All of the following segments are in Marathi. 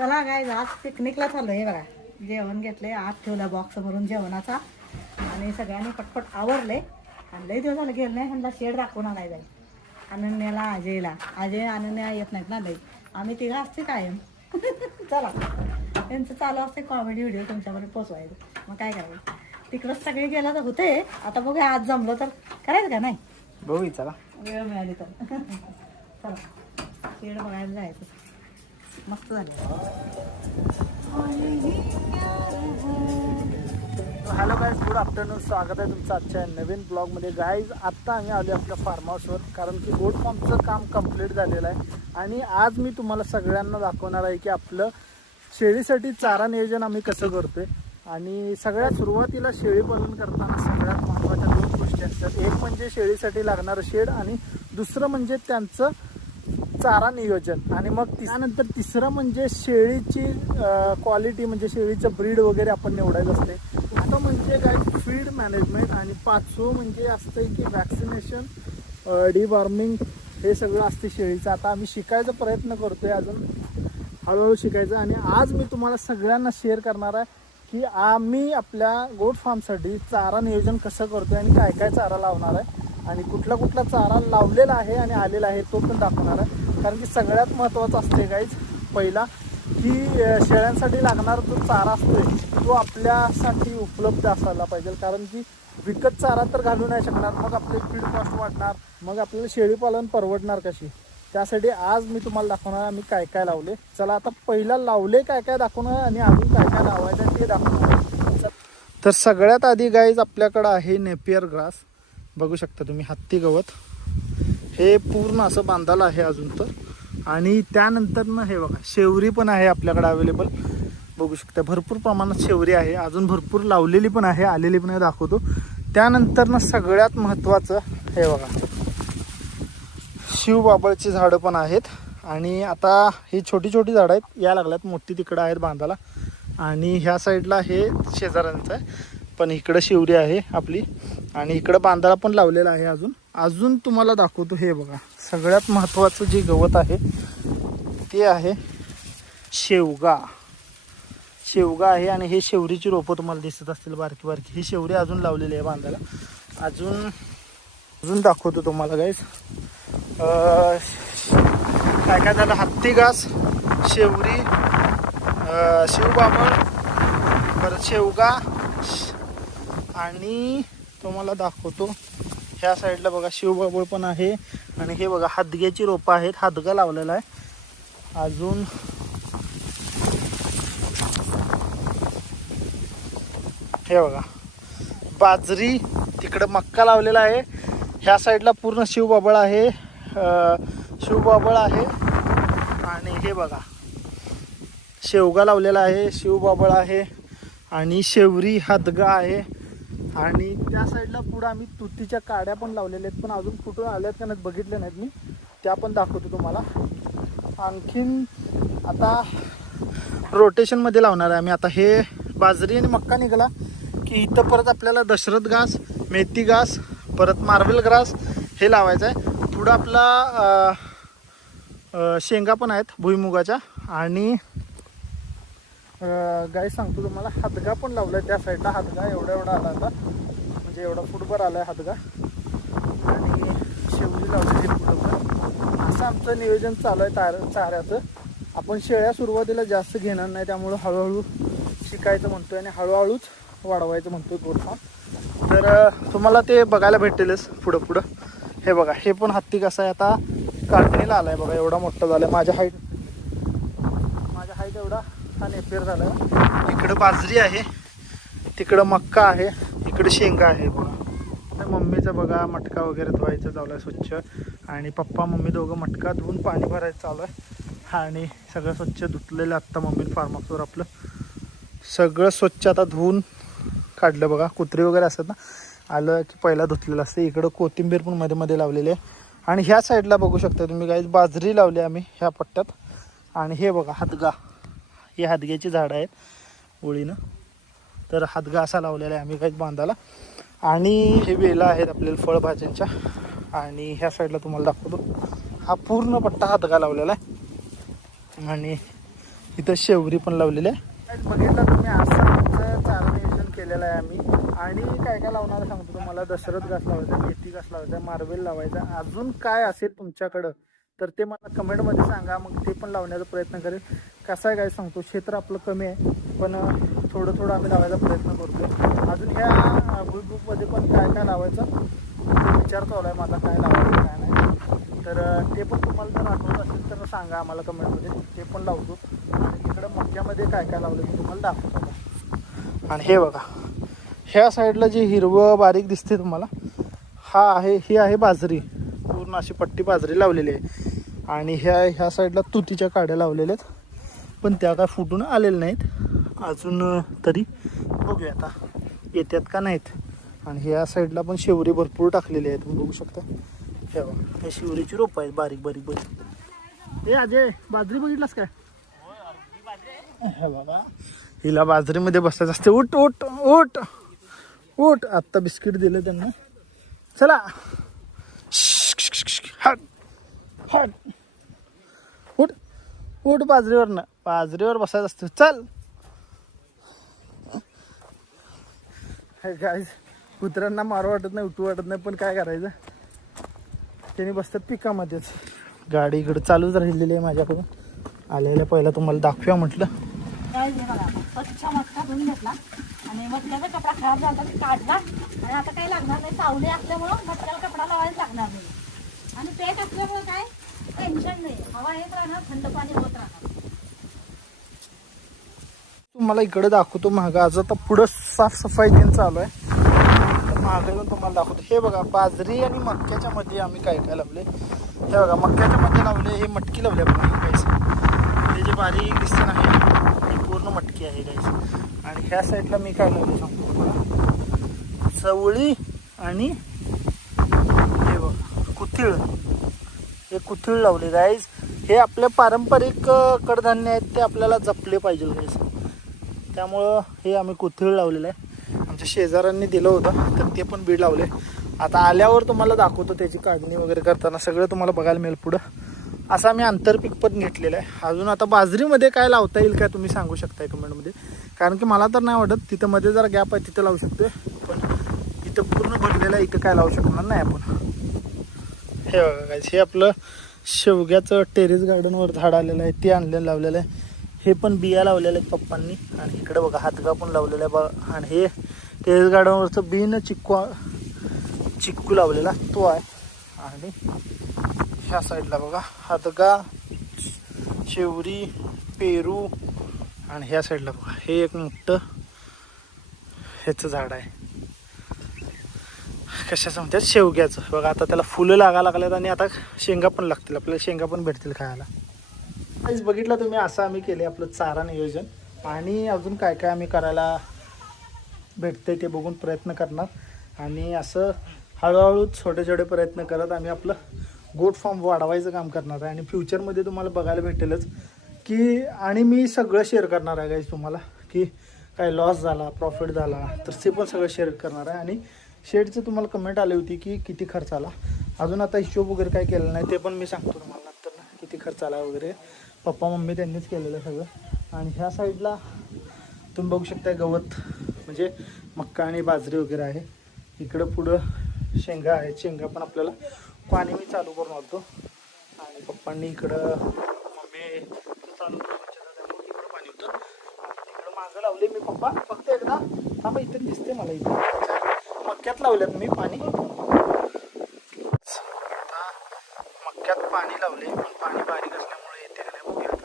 चला काय आज पिकनिकला चाललो आहे बघा. जेवण घेतले, आत ठेवला बॉक्स भरून जेवणाचा आणि सगळ्यांनी पटपट आवरले. आणि लई दिवस झालं गेलं नाही, म्हणला शेड दाखवून आणाय जाईल. अनन्याला अजयला, अजय अनन्या येत नाहीत ना लई, आम्ही तिघं असते कायम. चला त्यांचं चालू असते कॉमेडी व्हिडिओ तुमच्यापर्यंत पोचवायचं. मग काय करायचं, तिकडंच सगळे गेला तर होते. आता बघूया आज जमलं तर करायचं का नाही, बघू चला वेळ मिळाली तर. चला शेड बघायला जायचं. मस्त झालं. Hello guys, good afternoon. स्वागत आहे तुमचं आजच्या नवीन ब्लॉगमध्ये. गाईज आत्ता आम्ही आलो आपल्या फार्म हाऊसवर, कारण की गोट फार्मचं काम कंप्लीट झालेलं आहे. आणि आज मी तुम्हाला सगळ्यांना दाखवणार आहे की आपलं शेळीसाठी चारा नियोजन आम्ही कसं करतोय. आणि सगळ्यात सुरुवातीला शेळी पालन करताना सगळ्यात महत्त्वाच्या दोन गोष्टी असतात. एक म्हणजे शेळीसाठी लागणारं शेड आणि दुसरं म्हणजे त्यांचं चारा नियोजन. आणि मग त्यानंतर तिसरं म्हणजे शेळीची क्वालिटी, म्हणजे शेळीचं ब्रीड वगैरे आपण निवडायचं असते. आता म्हणजे काय फीड मॅनेजमेंट. आणि पाचवं म्हणजे असतं की वॅक्सिनेशन, डिवॉर्मिंग, हे सगळं असते शेळीचं. आता आम्ही शिकायचा प्रयत्न करतोय, अजून हळूहळू शिकायचं. आणि आज मी तुम्हाला सगळ्यांना शेअर करणार आहे की आम्ही आपल्या गोट फार्मसाठी चारा नियोजन कसं करतोय आणि काय काय चारा लावणार आहे आणि कुठला कुठला चारा लावलेला आहे आणि आलेला आहे तो पण दाखवणार आहे. कारण की सगळ्यात महत्त्वाचं असते गाईज पहिला की शेळ्यांसाठी लागणारा जो चारा असतोय तो आपल्यासाठी उपलब्ध असायला पाहिजे. कारण की विकत चारा तर घालू नाही शकणार, मग आपले फीड कॉस्ट वाढणार, मग आपल्याला शेळीपालन परवडणार कशी. त्यासाठी आज मी तुम्हाला दाखवणार आम्ही काय काय लावले. चला आता पहिला लावले काय काय दाखवणार आणि अजून काय काय लावायचं ते दाखवणार. तर सगळ्यात आधी गाईज आपल्याकडं आहे नेपियर ग्रास. बघू शकता तुम्ही, हत्ती गवत हे पूर्ण असं बांधायला आहे अजून तर. आणि त्यानंतर ना हे बघा शेवरी पण आहे आपल्याकडे अवेलेबल. बघू शकता भरपूर प्रमाणात शेवरी आहे, अजून भरपूर लावलेली पण आहे, आलेली पण आहे, दाखवतो. त्यानंतर ना सगळ्यात महत्त्वाचं हे बघा शिवबाबळची झाडं पण आहेत. आणि आता ही छोटी छोटी झाडं आहेत, या लागल्यात, मोठी तिकडं आहेत बांधाला. आणि ह्या साईडला हे शेजाऱ्यांचं आहे, पण इकडं शिवरी आहे आपली. आणि इकडं बांधाला पण लावलेलं आहे. अजून तुम्हाला दाखवतो. हे बघा सगळ्यात महत्त्वाचं जे गवत आहे ते आहे शेवगा आहे. आणि हे शेवरीची रोपं तुम्हाला दिसत असतील बारकी बारकी, ही शेवरी अजून लावलेली आहे बांधाला. अजून दाखवतो तुम्हाला गाईज. काय काय झालं, हत्ती घास, शेवरी, शिवबाबळ, परत शेवगा. आणि तुम्हाला दाखवतो ह्या साईडला बघा शिवबाबळ पण आहे. आणि हे बघा हदग्याची रोपं आहेत, हदगा लावलेला आहे. अजून हे बघा बाजरी, तिकडं मक्का लावलेला आहे. ह्या साईडला पूर्ण शिवबाबळ आहे. आणि हे बघा शेवगा लावलेला आहे, शिवबाबळ आहे आणि शेवरी, हदगा आहे. आणि त्या साईडला पुढं आम्ही तुतीच्या काड्या पण लावलेल्या आहेत, पण अजून कुठून आल्यात का नाही बघितल्या नाहीत मी, त्या पण दाखवतो तुम्हाला. आणखीन आता रोटेशनमध्ये लावणार आहे आम्ही. आता हे बाजरी आणि मक्का निघाला की इथं परत आपल्याला दशरथ घास, मेथी घास, परत मार्बल ग्रास हे लावायचं आहे. पुढं आपला शेंगा पण आहेत भुईमुगाच्या. आणि गाय सांगतो तुम्हाला हदगा पण लावला आहे त्या साईडला. हदगा एवढा आला आता, म्हणजे एवढा फुटभर आला आहे हदगा. आणि शेवरी लावलेली पुढं पण. असं आमचं नियोजन चालू आहे चाऱ्याचं. आपण शेळ्या सुरुवातीला जास्त घेणार नाही, त्यामुळं हळूहळू शिकायचं म्हणतोय आणि हळूहळूच वाढवायचं म्हणतोय गोट फार्म. तर तुम्हाला ते बघायला भेटेलच पुढं. हे बघा हे पण हत्ती कसं आहे, आता काढणीला आला आहे बघा, एवढा मोठा झाला आहे. माझ्या हाईट एवढा हा नेपियर झाला आहे. इकडं बाजरी आहे, तिकडं मक्का आहे, इकडं शेंगा आहे बघा. मम्मीचं बघा मटका वगैरे धुवायचं चालू आहे स्वच्छ. आणि पप्पा मम्मी दोघं मटका धुवून पाणी भरायचं चालू आहे. आणि सगळं स्वच्छ धुतलेलं आत्ता मम्मीने फार्म हाऊसवर आपलं सगळं स्वच्छ आता धुवून काढलं बघा. कुत्री वगैरे असतात ना, आलं की पहिला धुतलेलं असतं. इकडं कोथिंबीर पण मध्ये लावलेली आहे. आणि ह्या साईडला बघू शकता तुम्ही गाईज बाजरी लावली आम्ही ह्या पट्ट्यात. आणि हे बघा हदगा, हे हदग्याची झाडं आहेत ओळीनं. तर हदगा असा लावलेला आहे आम्ही काही बांधाला. आणि हे वेला आहेत आपल्याला फळभाज्यांच्या. आणि ह्या साईडला तुम्हाला दाखवतो, हा पूर्ण पट्टा हदगा लावलेला आहे. आणि इथं शेवरी पण लावलेली आहे. बघितलं तुम्ही असं आमचं चारा नियोजन केलेलं आहे आम्ही. आणि काय काय लावणार सांगतो तुम्हाला. दशरथ घास लावायचा, मेथी घास लावायचा, मार्वेल लावायचा. अजून काय असेल तुमच्याकडं तर ते मला कमेंटमध्ये सांगा, मग ते पण लावण्याचा प्रयत्न करेल. कसं आहे काय सांगतो, क्षेत्र आपलं कमी आहे पण थोडं थोडं आम्ही लावायचा प्रयत्न करतो. अजून ह्या भुईमुगमध्ये पण काय काय लावायचं तो विचार चालू आहे माझा, काय लावायचं काय नाही. तर ते पण तुम्हाला जर आठवत असेल तर सांगा आम्हाला कमेंटमध्ये, ते पण लावतो. आणि तिकडं मक्यामध्ये काय काय लावलं ते तुम्हाला दाखवतो. आणि हे बघा, ह्या साईडला जे हिरवं बारीक दिसते तुम्हाला, ही आहे बाजरी. पूर्ण अशी पट्टी बाजरी लावलेली आहे. आणि ह्या साईडला तुतीच्या काड्या लावलेल्या आहेत, पण त्या काय फुटून आलेल्या नाहीत अजून. तरी बघूया आता येतात का नाहीत. आणि ह्या साईडला पण शेवरी भरपूर टाकलेली आहे, तुम्ही बघू शकता. हे बघा, हे शिवरीची रोप आहेत बारीक बारीक बारीक. हे अजय, बाजरी बघितलास काय? हे बघा, हिला बाजरीमध्ये बसायचं असते. उठ उठ उठ उठ, आत्ता बिस्किट दिलं त्यांना. चला हट हट, उठ उठ, बाजरीवर बसायचं असतं. चल गाईज, कुत्र्यांना मारू वाटत नाही, उठू वाटत नाही, पण काय करायचं, त्यांनी बसतात पिकामध्येच. गाडी इकडे चालूच राहिलेली आहे माझ्याकडून. आलेल्या पहिला तुम्हाला दाखवूया म्हटलं. स्वच्छ मटका धुवून घेतला आणि मटक्याचा कपडा खराब झाला ते काढला. आणि आता काही लागणार नाही, सावली असल्यामुळं मटक्याला कपडा लावायला लागणार नाही. आणि पॅक असल्यामुळे काय टेन्शन नाही, हवा येत राहणार, थंड पाणी होत राहणार. तुम्हाला इकडे दाखवतो मागं. आज आता पुढं साफसफाई दिन चालू आहे, मागं येऊन तुम्हाला दाखवतो. हे बघा, बाजरी आणि मक्याच्या मध्ये आम्ही काय काय लावले. हे बघा, मक्याच्या मध्ये लावले, हे मटकी लावले बघा गाईस. हे जे बारीक दिसते ना, ही पूर्ण मटकी आहे गाईस. आणि ह्या साईडला मी काय लावले सांगतो तुम्हाला, चवळी आणि हे बघा कुथिळ. हे कुथिळ लावले गाईस. हे आपले पारंपरिक कडधान्य आहेत, ते आपल्याला जपले पाहिजे गाईस. त्यामुळं हे आम्ही कुथिळ लावलेलं आहे. आमच्या शेजाऱ्यांनी दिलं होतं तर ते पण बीड लावले. आता आल्यावर तुम्हाला दाखवतो त्याची काढणी वगैरे करताना, सगळं तुम्हाला बघायला मिळेल पुढं. असं आम्ही आंतरपीक पण घेतलेलं आहे. अजून आता बाजरीमध्ये काय लावता येईल काय तुम्ही सांगू शकताय कमेंटमध्ये, कारण की मला तर नाही वाटत. तिथं मध्ये जरा गॅप आहे तिथं लावू शकतोय, पण इथं पूर्ण भरलेलं आहे, इथं काय लावू शकणार नाही आपण. हे बघा गाईस, हे आपलं शेवग्याचं टेरेस गार्डनवर झाड आलेलं आहे, ते आणलेलं लावलेलं आहे. हे पण बिया लावलेल्या आहेत पप्पांनी. आणि इकडे बघा हातगा पण लावलेला आहे बघा. आणि हे टेरेस गार्डनवरचं बीन चिक्कू लावलेला तो आहे. आणि ह्या साईडला बघा हातगा, शेवरी, पेरू. आणि ह्या साईडला बघा हे एक मोठं ह्याचं झाड आहे, कशाचं म्हणतात, शेवग्याचं. बघा आता त्याला फुलं लागायला लागल्यात आणि आता शेंगा पण लागतील, आपल्याला शेंगा पण भेटतील खायला. काहीच बघितलं तुम्ही, असं आम्ही केले आपलं चारा नियोजन. आणि अजून काय काय आम्ही करायला भेटते ते बघून प्रयत्न करणार. आणि असं हळूहळू छोटे छोटे प्रयत्न करत आम्ही आपलं गोट फार्म वाढवायचं काम करणार आहे. आणि फ्युचरमध्ये तुम्हाला बघायला भेटेलच की, आणि मी सगळं शेअर करणार आहे गाईज तुम्हाला, की काय लॉस झाला, प्रॉफिट झाला तर ते पण सगळं शेअर करणार आहे. आणि शेडचं तुम्हाला कमेंट आली होती की किती खर्च आला. अजून आता हिशोब वगैरे काय केलं नाही, ते पण मी सांगतो तुम्हाला नंतर ना, किती खर्च आला वगैरे. पप्पा मम्मी त्यांनीच केलेलं सगळं. आणि ह्या साईडला तुम्ही बघू शकता गवत, म्हणजे मक्का आणि बाजरी वगैरे आहे. इकडं पुढं शेंगा आहेत, शेंगा पण आपल्याला पाणी मी चालू करून आणतो. आणि पप्पांनी इकडं, मम्मी चालू करून इकडं पाणी होतं. आणि तिकडं मागं लावले मी पप्पा, फक्त एकदा थांबा, इथं दिसते मला, इथं मक्यात लावल्यात मी पाणी. मक्यात पाणी लावले, पण पाणी बारीक असल्यामुळे येते का नाही बघूया.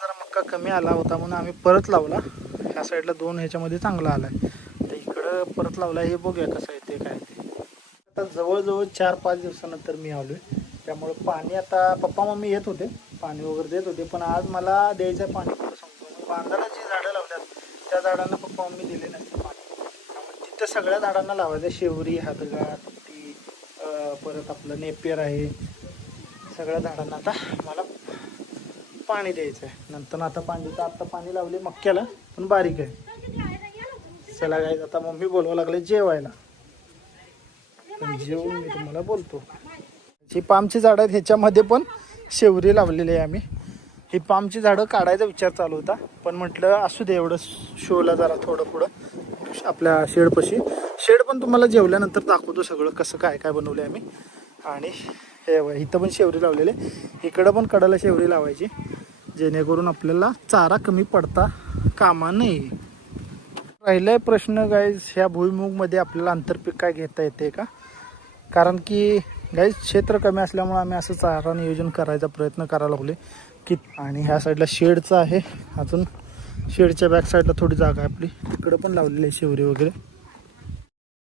जरा मक्का कमी आला होता म्हणून आम्ही परत लावला. ह्या साईडला 2 ह्याच्यामध्ये चांगला आला आहे, तर इकडं परत लावला. हे बघूया कसं येते काय ते. आता जवळजवळ 4-5 दिवसानंतर मी आलो आहे, त्यामुळे पाणी आता पप्पा मम्मी येत होते, पाणी वगैरे देत होते, पण आज मला द्यायचं आहे पाणी. कुठं सांगतो, बांधाला जी झाडं लावल्यात त्या झाडांना पप्पा मम्मी दिले नाही पाणी. तिथं सगळ्या झाडांना लावायचं, शेवरी, हातगा, तुती, परत आपलं नेपियर आहे, सगळ्या झाडांना आता मला पाणी द्यायचं आहे. नंतर आता पाणी लावले मक्याला, पण बारीक आहे. चला गाईज, आता मम्मी बोलवा लागले जेवायला, पण जेवून मी तुम्हाला बोलतो. जी पामची झाड आहेत ह्याच्यामध्ये पण शेवरी लावलेली आहे आम्ही. ही पामची झाडं काढायचा विचार चालू होता, पण म्हटलं असू दे एवढं शोला जरा थोडं पुढं आपल्या शेडपाशी. शेड पण तुम्हाला जेवल्यानंतर दाखवतो सगळं कसं काय काय बनवलं आम्ही. आणि हे इथं पण शेवरी लावलेले, इकडं पण कडाला शेवरी लावायची जेणेकरून आपल्याला चारा कमी पडता कामा नये. राहिलाय प्रश्न गाईज, ह्या भुईमुगमध्ये आपल्याला आंतरपीक काय घेता येते का? कारण की गाईज क्षेत्र कमी असल्यामुळे आम्ही असं चारा नियोजन करायचा प्रयत्न करायला लागले की. आणि ह्या साईडला शेडचं आहे, अजून शेडच्या बॅक साईडला थोडी जागा आहे आपली, तिकडं पण लावलेली आहे शेवरी वगैरे.